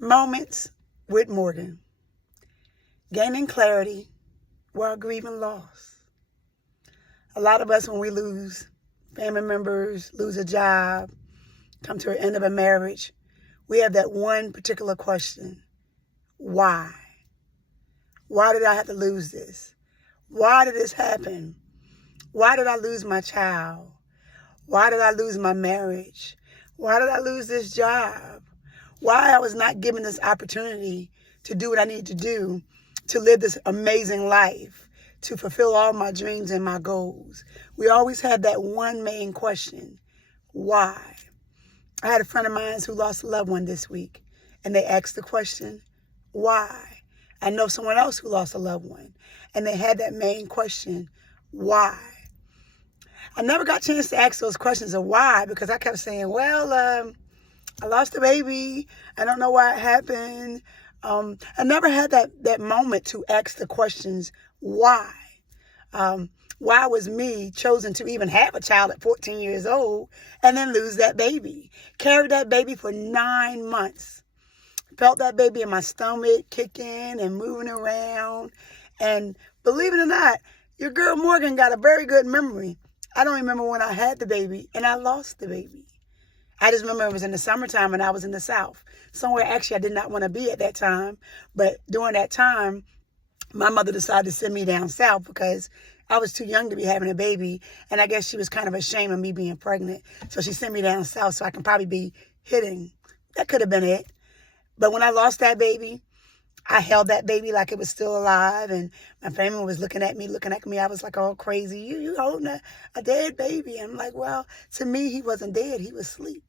Moments with Morgan. Gaining clarity while grieving loss. A lot of us, when we lose family members, lose a job, come to an end of a marriage, we have that one particular question. Why? Why did I have to lose this? Why did this happen? Why did I lose my child? Why did I lose my marriage? Why did I lose this job? Why I was not given this opportunity to do what I needed to do to live this amazing life, to fulfill all my dreams and my goals. We always had that one main question. Why? I had a friend of mine who lost a loved one this week, and they asked the question, why? I know someone else who lost a loved one, and they had that main question, why? I never got a chance to ask those questions of why, because I kept saying, well, I lost a baby. I don't know why it happened. I never had that moment to ask the questions, why? Why was me chosen to even have a child at 14 years old and then lose that baby? Carried that baby for 9 months. Felt that baby in my stomach kicking and moving around. And believe it or not, your girl Morgan got a very good memory. I don't remember when I had the baby and I lost the baby. I just remember it was in the summertime and I was in the South. Somewhere actually I did not want to be at that time. But during that time, my mother decided to send me down south because I was too young to be having a baby. And I guess she was kind of ashamed of me being pregnant. So she sent me down south so I can probably be hitting. That could have been it. But when I lost that baby, I held that baby like it was still alive. And my family was looking at me. I was like, oh, crazy. You holding a dead baby. I'm like, well, to me, he wasn't dead. He was asleep.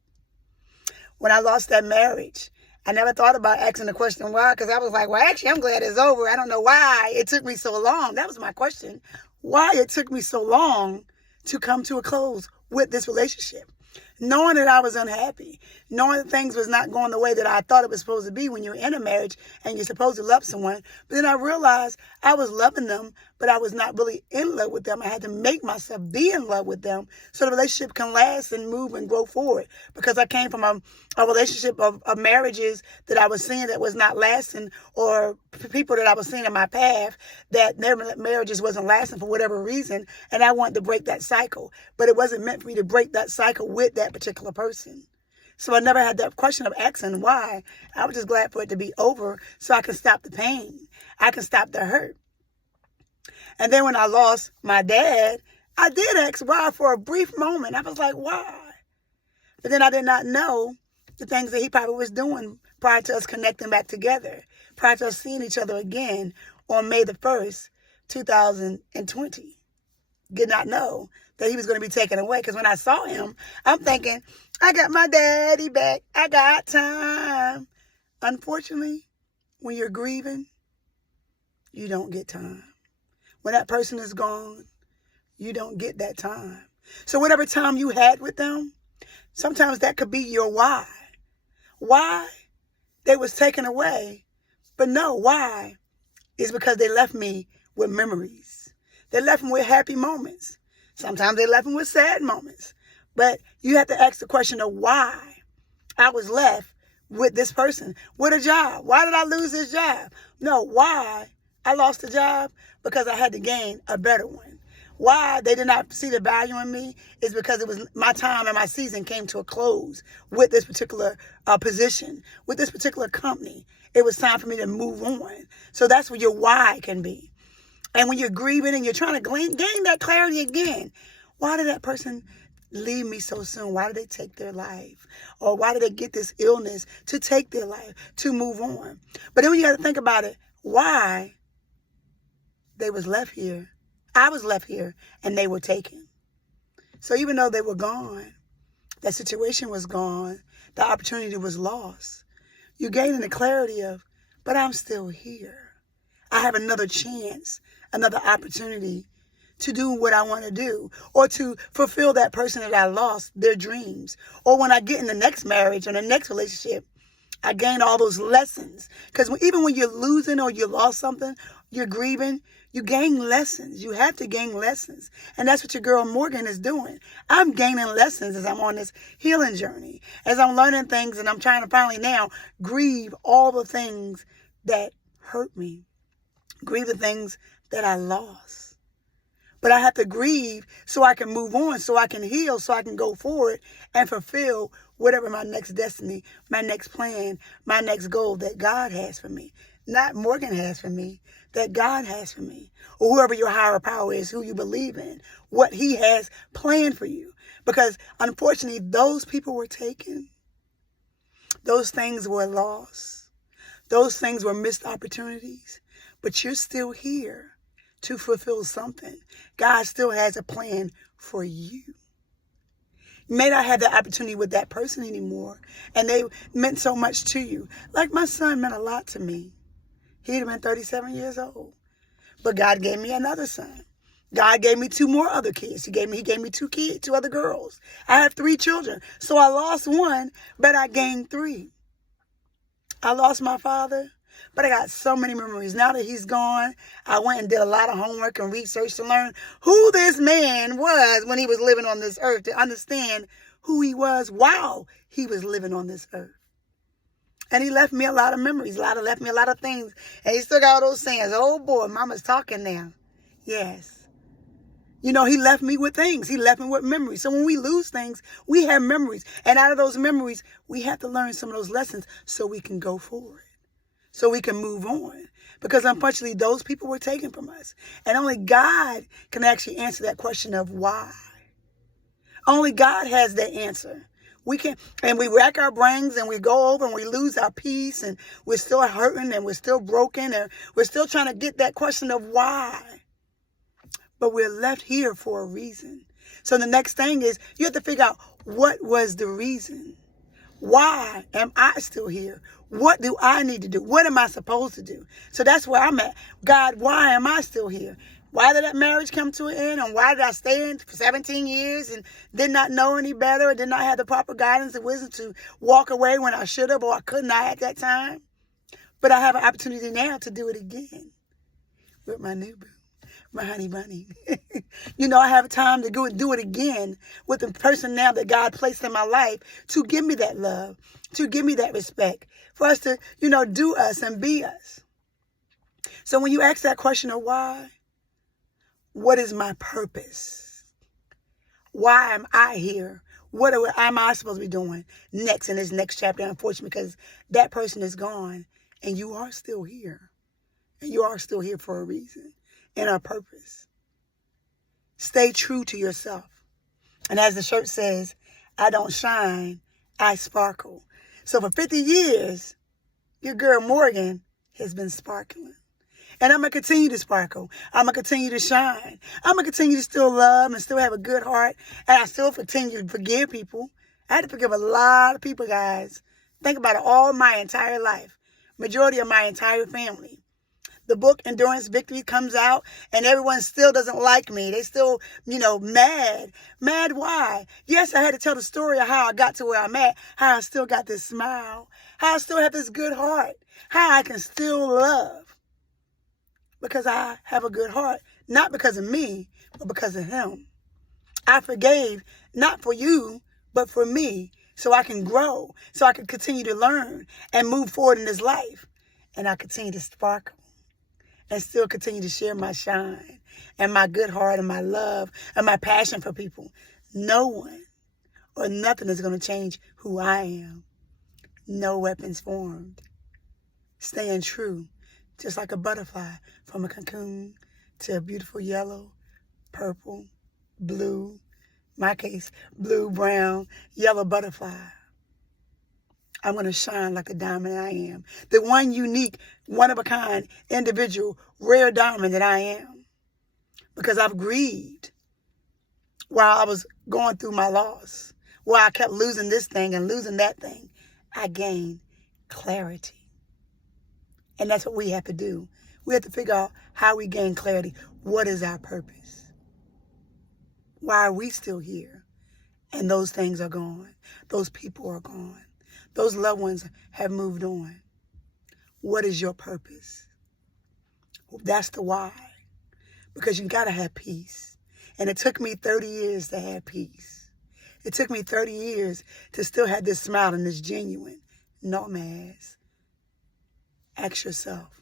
When I lost that marriage, I never thought about asking the question why, because I was like, well, actually, I'm glad it's over. I don't know why it took me so long. That was my question. Why it took me so long to come to a close with this relationship. Knowing that I was unhappy, knowing that things was not going the way that I thought it was supposed to be when you're in a marriage and you're supposed to love someone. But then I realized I was loving them, but I was not really in love with them. I had to make myself be in love with them so the relationship can last and move and grow forward. Because I came from a relationship of marriages that I was seeing that was not lasting, or people that I was seeing in my path that their marriages wasn't lasting for whatever reason. And I wanted to break that cycle. But it wasn't meant for me to break that cycle with that particular person. So I never had that question of asking why. I was just glad for it to be over so I can stop the pain. I can stop the hurt. And then when I lost my dad, I did ask why for a brief moment. I was like, why? But then I did not know the things that he probably was doing prior to us connecting back together, prior to us seeing each other again on May the 1st, 2020. Did not know that he was going to be taken away. Because when I saw him, I'm thinking, I got my daddy back. I got time. Unfortunately, when you're grieving, you don't get time. When that person is gone, you don't get that time. So whatever time you had with them, sometimes that could be your why. Why? They was taken away. But no, why? Is because they left me with memories. They left me with happy moments. Sometimes they left me with sad moments. But you have to ask the question of why I was left with this person, with a job. Why did I lose this job? No, why I lost the job? Because I had to gain a better one. Why they did not see the value in me is because it was my time and my season came to a close with this particular position, with this particular company. It was time for me to move on. So that's where your why can be. And when you're grieving and you're trying to gain that clarity again, why did that person leave me so soon? Why did they take their life? Or why did they get this illness to take their life, to move on? But then when you got to think about it, why they was left here, I was left here, and they were taken. So even though they were gone, that situation was gone, the opportunity was lost, you're gaining the clarity of, but I'm still here. I have another chance, another opportunity to do what I want to do, or to fulfill that person that I lost, their dreams. Or when I get in the next marriage or the next relationship, I gained all those lessons. Because even when you're losing or you lost something, you're grieving, you gain lessons. You have to gain lessons. And that's what your girl Morgan is doing. I'm gaining lessons as I'm on this healing journey. As I'm learning things and I'm trying to finally now grieve all the things that hurt me. Grieve the things that I lost. But I have to grieve so I can move on, so I can heal, so I can go forward and fulfill whatever my next destiny, my next plan, my next goal that God has for me. Not Morgan has for me, that God has for me. Or whoever your higher power is, who you believe in, what he has planned for you. Because unfortunately, those people were taken. Those things were lost. Those things were missed opportunities. But you're still here to fulfill something. God still has a plan for you. You may not have the opportunity with that person anymore, and they meant so much to you. Like my son meant a lot to me. He'd have been 37 years old. But God gave me another son. God gave me 2 more other kids. He gave me 2 kids, 2 other girls. I have 3 children. So I lost 1, but I gained 3. I lost my father, but I got so many memories. Now that he's gone, I went and did a lot of homework and research to learn who this man was when he was living on this earth, to understand who he was while he was living on this earth. And he left me a lot of memories, left me a lot of things. And he still got all those sayings. Oh boy, mama's talking now. Yes. You know, he left me with things. He left me with memories. So when we lose things, we have memories. And out of those memories, we have to learn some of those lessons so we can go forward. So we can move on. Because unfortunately, those people were taken from us. And only God can actually answer that question of why. Only God has the answer. We can, and we rack our brains and we go over and we lose our peace and we're still hurting and we're still broken and we're still trying to get that question of why. But we're left here for a reason. So the next thing is you have to figure out what was the reason. Why am I still here? What do I need to do? What am I supposed to do? So that's where I'm at. God, why am I still here? Why did that marriage come to an end? And why did I stay in for 17 years and did not know any better? Or did not have the proper guidance and wisdom to walk away when I should have or I could not at that time? But I have an opportunity now to do it again with my new boo, my honey bunny. You know, I have time to go and do it again with the person now that God placed in my life to give me that love, to give me that respect, for us to, you know, do us and be us. So when you ask that question of why, what is my purpose? Why am I here? What am I supposed to be doing next in this next chapter? Unfortunately, because that person is gone and you are still here. And you are still here for a reason and a purpose. Stay true to yourself. And as the shirt says, I don't shine, I sparkle. So for 50 years, your girl Morgan has been sparkling. And I'm going to continue to sparkle. I'm going to continue to shine. I'm going to continue to still love and still have a good heart. And I still continue to forgive people. I had to forgive a lot of people, guys. Think about it, all my entire life. Majority of my entire family. The book Endurance Victory comes out and everyone still doesn't like me. They still, you know, mad. Mad why? Yes, I had to tell the story of how I got to where I'm at. How I still got this smile. How I still have this good heart. How I can still love. Because I have a good heart, not because of me, but because of him. I forgave, not for you, but for me, so I can grow, so I can continue to learn and move forward in this life. And I continue to sparkle and still continue to share my shine and my good heart and my love and my passion for people. No one or nothing is going to change who I am. No weapons formed. Staying true. Just like a butterfly, from a cocoon to a beautiful yellow, purple, blue, my case, blue, brown, yellow butterfly. I'm going to shine like the diamond I am. The one unique, one-of-a-kind, individual, rare diamond that I am. Because I've grieved while I was going through my loss. While I kept losing this thing and losing that thing, I gained clarity. And that's what we have to do. We have to figure out how we gain clarity. What is our purpose? Why are we still here? And those things are gone. Those people are gone. Those loved ones have moved on. What is your purpose? That's the why. Because you got to have peace. And it took me 30 years to have peace. It took me 30 years to still have this smile and this genuine, no mask. Ask yourself,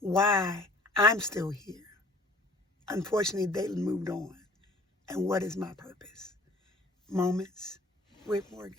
why I'm still here. Unfortunately, they moved on. And what is my purpose? Moments with Morgan.